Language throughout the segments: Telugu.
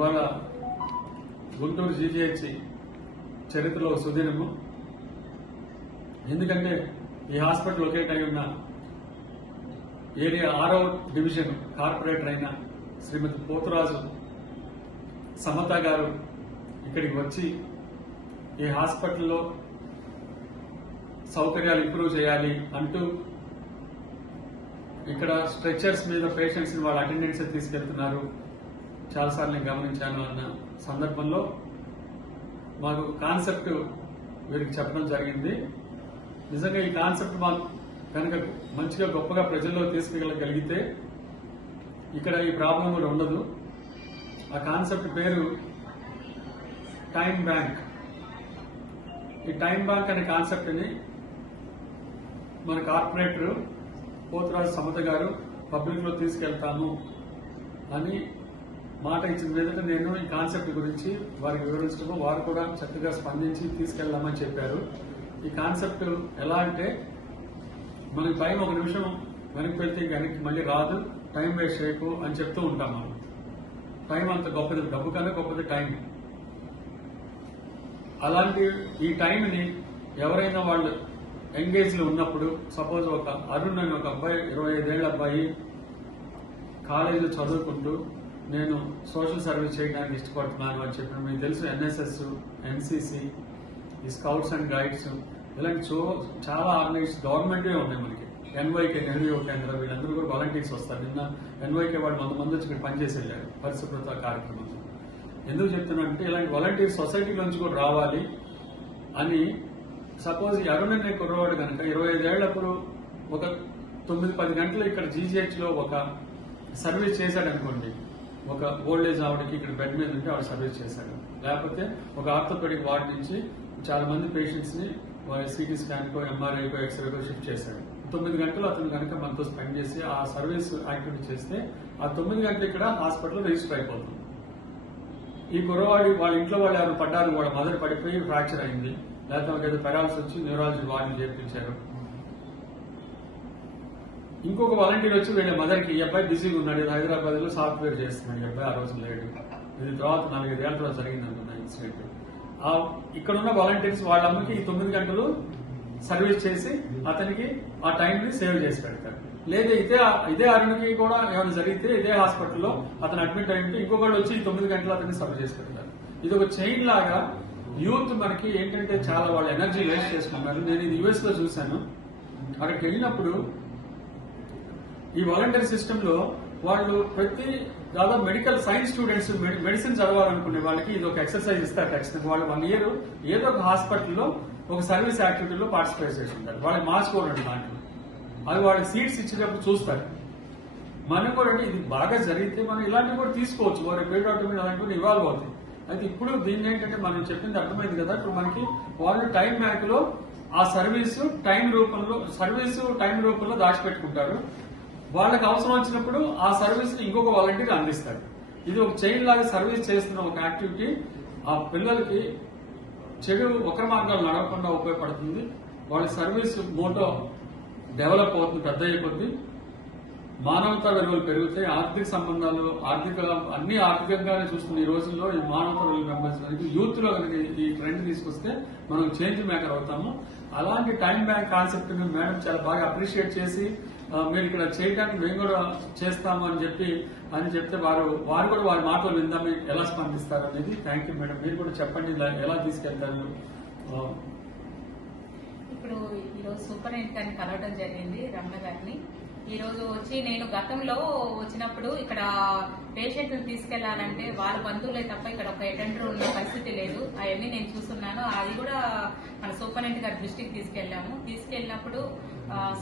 ఇవాళ గుంటూరు జీజీహెచ్ చరిత్రలో సుదినము. ఎందుకంటే ఈ హాస్పిటల్ లొకేట్ అయి ఉన్న ఏరియా 6వ డివిజన్ కార్పొరేటర్ అయిన శ్రీమతి పోతురాజు సమత గారు ఇక్కడికి వచ్చి ఈ హాస్పిటల్లో సౌకర్యాలు ఇంప్రూవ్ చేయాలి అంటూ ఇక్కడ స్ట్రెచర్స్ మీద పేషెంట్స్ ని వాళ్ళ అటెండెన్స్ తీసుకెళ్తున్నారు, చాలాసార్లు నేను గమనించాను అన్న సందర్భంలో మాకు కాన్సెప్ట్ వీరికి చెప్పడం జరిగింది. నిజంగా ఈ కాన్సెప్ట్ మాకు కనుక మంచిగా గొప్పగా ప్రజల్లో తీసుకెళ్ళగలిగితే ఇక్కడ ఈ ప్రాబ్లం కూడా ఉండదు. ఆ కాన్సెప్ట్ పేరు టైం బ్యాంక్. ఈ టైం బ్యాంక్ అనే కాన్సెప్ట్ ని మన కార్పొరేటర్ పోతురాజు సమత గారు పబ్లిక్ లో తీసుకెళ్తాము అని మాట ఇచ్చిన మీదట నేను ఈ కాన్సెప్ట్ గురించి వారికి వివరించడం, వారు కూడా చక్కగా స్పందించి తీసుకెళ్దామని చెప్పారు. ఈ కాన్సెప్ట్ ఎలా అంటే మనకి టైం ఒక నిమిషం వెనక్కి వెళ్తే వెనక్కి మళ్ళీ రాదు, టైం వేస్ట్ చేయకు అని చెప్తూ ఉంటాం. మనం టైం అంత గొప్పది, డబ్బు కన్నా గొప్పది టైం. అలాంటి ఈ టైంని ఎవరైనా వాళ్ళు ఎంగేజ్ లో ఉన్నప్పుడు, సపోజ్ ఒక అరుణ్ అని ఒక అబ్బాయి 25 ఏళ్ల అబ్బాయి కాలేజీలో చదువుకుంటూ నేను సోషల్ సర్వీస్ చేయడానికి ఇష్టపడుతున్నాను అని చెప్పిన, మీకు తెలుసు ఎన్ఎస్ఎస్, ఎన్సీసీ, ఈ స్కౌట్స్ అండ్ గైడ్స్ ఇలాంటి చాలా ఆర్గనైజేషన్ గవర్నమెంటే ఉన్నాయి. మనకి ఎన్వైకే నెహ్రూ యువ కేంద్రం వీళ్ళందరూ కూడా వాలంటీర్స్ వస్తారు. నిన్న ఎన్వైకే వాళ్ళు 100 మంది వచ్చి ఇక్కడ పనిచేసి వెళ్ళారు పరిశుభ్రత కార్యక్రమంలో. ఎందుకు చెప్తున్నానంటే ఇలాంటి వాలంటీర్ సొసైటీలోంచి కూడా రావాలి అని. సపోజ్ ఈ అరుణ్ అనే కుర్రవాడు కనుక 25 ఏళ్లప్పుడు ఒక 9-10 గంటలు ఇక్కడ జీజీహెచ్ లో ఒక సర్వీస్ చేశాడు అనుకోండి, ఒక ఓల్డ్ ఏజ్ ఆవిడకి ఇక్కడ బెడ్ మీద ఉంటే ఆవిడ సర్వీస్ చేశాడు, లేకపోతే ఒక ఆర్థోపెడిక్ వార్డ్ నుంచి చాలా మంది పేషెంట్స్ ని సిటీ స్కాన్ కో, ఎంఆర్ఐకో, ఎక్స్రేకో షిఫ్ట్ చేశాడు. 9 గంటలు అతను కనుక మనతో స్పెండ్ చేసి ఆ సర్వీస్ యాక్టివిటీ చేస్తే ఆ 9 గంటలు ఇక్కడ హాస్పిటల్లో రిజిస్టర్ అయిపోతుంది. ఈ కుర్రవాడి వాళ్ళ ఇంట్లో వాళ్ళు ఎవరు పడ్డారు, వాళ్ళ మదర్ పడిపోయి ఫ్రాక్చర్ అయింది, లేకపోతే ఏదో పెరాల్స్ వచ్చి న్యూరాలజీ వార్డుని చేర్పించారు. ఇంకొక వాలంటీర్ వచ్చి వీళ్ళ మదర్కి ఈ అబ్బాయి బిజీగా ఉన్నాడు, హైదరాబాద్ లో సాఫ్ట్వేర్ చేస్తున్నాడు, ఈ అబ్బాయి ఆ రోజు లేడు. ఇది తర్వాత 4-5 ఏళ్ల తర్వాత జరిగింది అనుకున్నా ఇన్సిడెంట్. ఇక్కడున్న వాలంటీర్స్ వాళ్ళ అమ్మకి ఈ 9 గంటలు సర్వీస్ చేసి అతనికి ఆ టైం ని సేవ్ చేసి పెడతారు. లేదా ఇదే అరుణ్కి కూడా ఏమైనా జరిగితే ఇదే హాస్పిటల్లో అతను అడ్మిట్ అయి ఉంటే ఇంకొకళ్ళు వచ్చి ఈ 9 గంటలు అతన్ని సర్వ్ చేసి పెడతారు. ఇది ఒక చైన్ లాగా యూత్ మనకి ఏంటంటే చాలా వాళ్ళు ఎనర్జీ వేస్ట్ చేసుకున్నారు. నేను ఇది యుఎస్ లో చూశాను. అక్కడికి వెళ్ళినప్పుడు ఈ వాలంటీర్ సిస్టమ్ లో వాళ్ళు దాదాపు మెడికల్ సైన్స్ స్టూడెంట్స్ మెడిసిన్ చదవాలనుకునే వాళ్ళకి ఇది ఒక ఎక్సర్సైజ్ ఇస్తారు. ఖచ్చితంగా వాళ్ళు 1 year ఏదో ఒక హాస్పిటల్లో ఒక సర్వీస్ యాక్టివిటీలో పార్టిసిపేట్ చేసి ఉంటారు. వాళ్ళకి మార్క్స్ కూడా ఉంటుంది దాంట్లో. అది వాళ్ళకి సీట్స్ ఇచ్చేటప్పుడు చూస్తారు. మనం కూడా అంటే ఇది బాగా జరిగితే మనం ఇలాంటివి కూడా తీసుకోవచ్చు. వారి పేరు ఆటోమేటిక్ అలాంటివి ఇవాల్వ్ అవుతాయి. అయితే ఇప్పుడు దీన్ని ఏంటంటే మనం చెప్పింది అర్థమైంది కదా. ఇప్పుడు మనకి వాళ్ళు టైం బ్యాంక్ లో ఆ సర్వీసు టైం రూపంలో దాచిపెట్టుకుంటారు. వాళ్ళకి అవసరం వచ్చినప్పుడు ఆ సర్వీస్ ని ఇంకొక వాలంటీర్ అందిస్తారు. ఇది ఒక చైన్ లాగా సర్వీస్ చేస్తున్న ఒక యాక్టివిటీ ఆ పిల్లలకి చెడు వక్ర మార్గాలు నడవకుండా ఉపయోగపడుతుంది. వాళ్ళ సర్వీస్ మోటో డెవలప్ అవుతుంది, పెద్ద అయిపోద్ది, మానవతా విలువలు పెరుగుతాయి, ఆర్థిక సంబంధాలు అన్ని ఆర్థికంగానే చూస్తున్న ఈ రోజుల్లో ఈ మానవతా విలువలు పెంపొందించడానికి యూత్ లో కనుక ఈ ట్రెండ్ తీసుకొస్తే మనం చేంజ్ మేకర్ అవుతాము. అలాంటి టైం బ్యాంక్ కాన్సెప్ట్ ని మేడం చాలా బాగా అప్రిషియేట్ చేసి మీరు ఇక్కడ చేయడానికి మేము కూడా చేస్తాము అని చెప్తే వారు కూడా వారి మాటలు విందాం, ఎలా స్పందిస్తారు అనేది. Thank you madam. మీరు కూడా చెప్పండి ఎలా తీసుకెళ్తారు. ఇప్పుడు ఈరోజు సూపరింటెండెంట్ గారిని కలవడం జరిగింది, రమణ గారిని. ఈ రోజు వచ్చి నేను గతంలో వచ్చినప్పుడు ఇక్కడ పేషెంట్ తీసుకెళ్లాలంటే వాళ్ళ బంధువులే తప్ప ఇక్కడ ఒక అటెండర్ ఉన్న పరిస్థితి లేదు. అవన్నీ నేను చూస్తున్నాను. అది కూడా మన సూపరింటెండెంట్ గారి దృష్టికి తీసుకెళ్ళినప్పుడు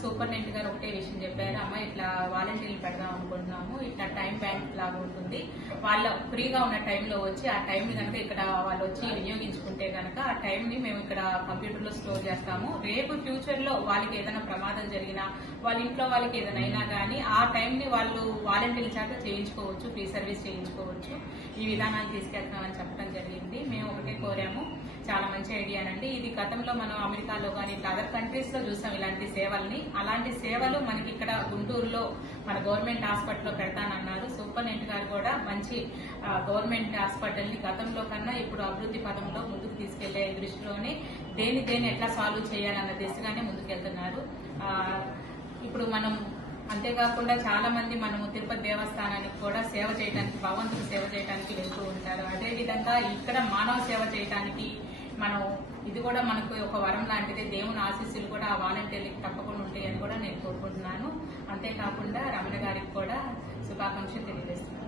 సూపరింటెండెంట్ గారు ఒకటే విషయం చెప్పారు, అమ్మ ఇట్లా వాలంటీర్లు పెడదాం అనుకుంటున్నాము, ఇట్లా టైం బ్యాంక్ లాగా ఉంటుంది, వాళ్ళ ఫ్రీగా ఉన్న టైంలో వచ్చి ఆ టైం ని కనుక ఇక్కడ వాళ్ళు వచ్చి వినియోగించుకుంటే కనుక ఆ టైం ని మేము ఇక్కడ కంప్యూటర్ లో స్టోర్ చేస్తాము. రేపు ఫ్యూచర్ లో వాళ్ళకి ఏదైనా ప్రమాదం జరిగినా, వాళ్ళ ఇంట్లో వాళ్ళకి ఏదైనా అయినా కానీ ఆ టైం ని వాళ్ళు వాలంటీర్ల చేత చేయించుకోవచ్చు, ఫ్రీ సర్వీస్ చేయించుకోవచ్చు. ఈ విధానాలు తీసుకెళ్తామని చెప్పడం జరిగింది. మేము ఒకటే కోరాము, చాలా మంచి ఐడియానండి. ఇది గతంలో మనం అమెరికాలో కానీ ఇట్లా అదర్ కంట్రీస్ లో చూసాం ఇలాంటి సేవల్ని. అలాంటి సేవలు మనకి ఇక్కడ గుంటూరులో మన గవర్నమెంట్ హాస్పిటల్లో పెడతానన్నారు. సూపరింటెండెంట్ గారు కూడా మంచి గవర్నమెంట్ హాస్పిటల్ ని గతంలో కన్నా ఇప్పుడు అభివృద్ధి పదంలో ముందుకు తీసుకెళ్లే దృష్టిలోనే దేని ఎట్లా సాల్వ్ చేయాలన్న దిశగానే ముందుకెళ్తున్నారు. ఇప్పుడు మనం అంతేకాకుండా చాలా మంది మనము తిరుపతి దేవస్థానానికి కూడా సేవ చేయడానికి, భగవంతుడు సేవ చేయడానికి వెళ్తూ ఉంటారు. అదేవిధంగా ఇక్కడ మానవ సేవ చేయడానికి మనం ఇది కూడా మనకు ఒక వరం లాంటిది. దేవుని ఆశీస్సులు కూడా ఆ వాలంటీర్లకు తప్పకుండా ఉంటాయని కూడా నేను కోరుకుంటున్నాను. అంతేకాకుండా రమణ గారికి కూడా శుభాకాంక్షలు తెలియజేస్తున్నాను.